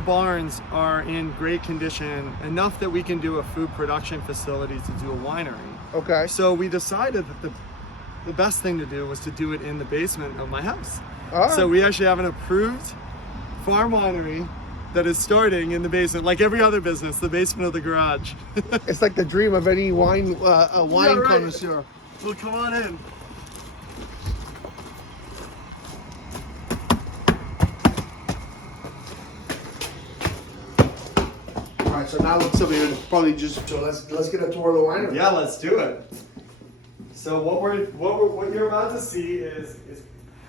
the barns are in great condition, enough that we can do a food production facility to do a winery. Okay. So we decided that the best thing to do was to do it in the basement of my house. All right. So we actually have an approved farm winery that is starting in the basement, like every other business, the basement of the garage. It's like the dream of any wine right. connoisseur. Well, come on in. All right, so now let's let's get a tour of the winery. Yeah, let's do it. So what you're about to see is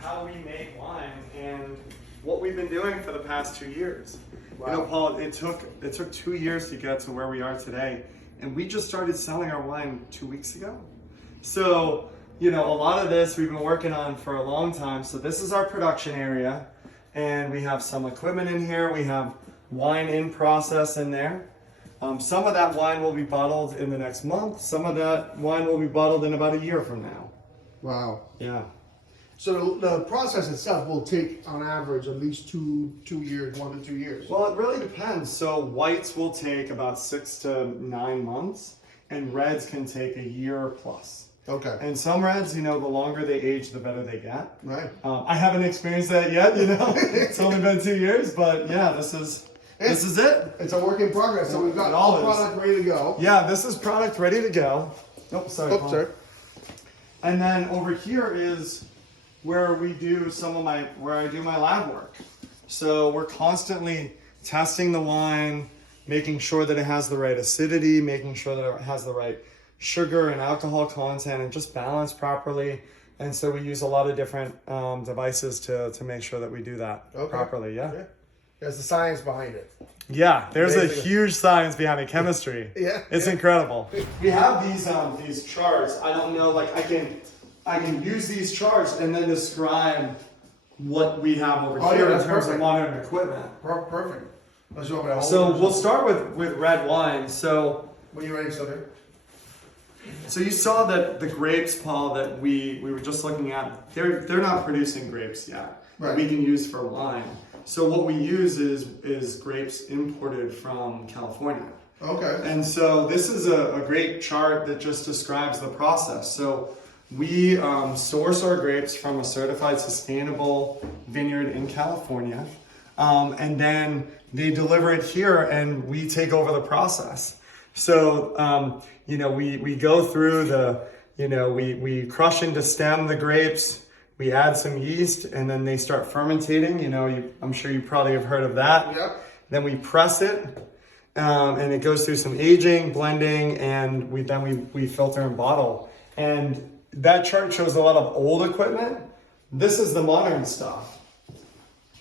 how we make wine and what we've been doing for the past 2 years. Wow. You know, Paul, it took 2 years to get to where we are today, and we just started selling our wine 2 weeks ago. So, you know, a lot of this we've been working on for a long time. So this is our production area, and we have some equipment in here. We have wine in process in there. Some of that wine will be bottled in the next month. Some of that wine will be bottled in about a year from now. Wow. Yeah. So the process itself will take, on average, at least 2 years, 1 to 2 years. Well, it really depends. So whites will take about 6 to 9 months, and reds can take a year plus. Okay. And some reds, you know, the longer they age, the better they get. Right. I haven't experienced that yet, you know. It's only been 2 years, but yeah, this is it. It's a work in progress. So we've got It all all the is. product ready to go. Yeah, this is product ready to go. Oh, sorry. Oops, Paul. sorry. And then over here is where we do where I do my lab work. So we're constantly testing the wine, making sure that it has the right acidity, making sure that it has the right sugar and alcohol content and just balanced properly. And so we use a lot of different devices to make sure that we do that properly. Yeah. There's the science behind it. Yeah, there's a Amazing. huge science behind it, chemistry. Yeah, It's yeah. incredible. We have these charts. I don't know, like I can use these charts and then describe what we have over here in that's terms perfect. of modern equipment. Perfect. Let's go over the whole. So we'll start with red wine. So When you're ready, Sylvia. you saw that the grapes, Paul, that we were just looking at, they're not producing grapes yet that we Right. can use for wine. So what we use is grapes imported from California. Okay. And so this is a great chart that just describes the process. So we source our grapes from a certified sustainable vineyard in California. And then they deliver it here and we take over the process. So, you know, we go through we crush and destem the grapes. We add some yeast and then they start fermentating. You know, I'm sure you probably have heard of that. Yep. Then we press it, and it goes through some aging, blending, and we filter and bottle. And that chart shows a lot of old equipment. This is the modern stuff.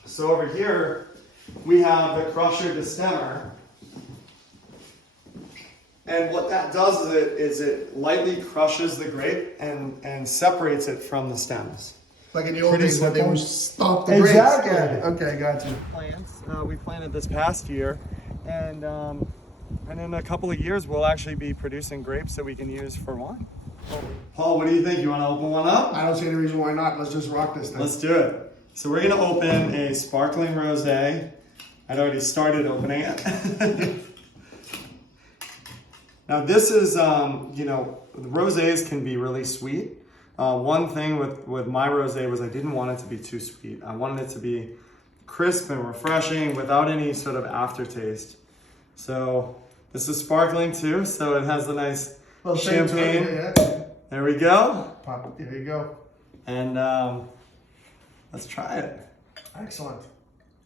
So over here, we have the crusher destemmer. And what that does is it lightly crushes the grape and separates it from the stems. Like in the old Pretty days when they simple. would stomp the grapes. Exactly. Yeah. Okay, gotcha. Plants we planted this past year, and in a couple of years we'll actually be producing grapes that we can use for wine. Paul, what do you think? You want to open one up? I don't see any reason why not. Let's just rock this thing. Let's do it. So we're gonna open a sparkling rosé. I'd already started opening it. Now this is, you know, the rosés can be really sweet. One thing with my rosé was I didn't want it to be too sweet. I wanted it to be crisp and refreshing without any sort of aftertaste. So this is sparkling too, so it has a nice Well, same to it, champagne. yeah. There we go. Pop it. There you go. And let's try it. Excellent.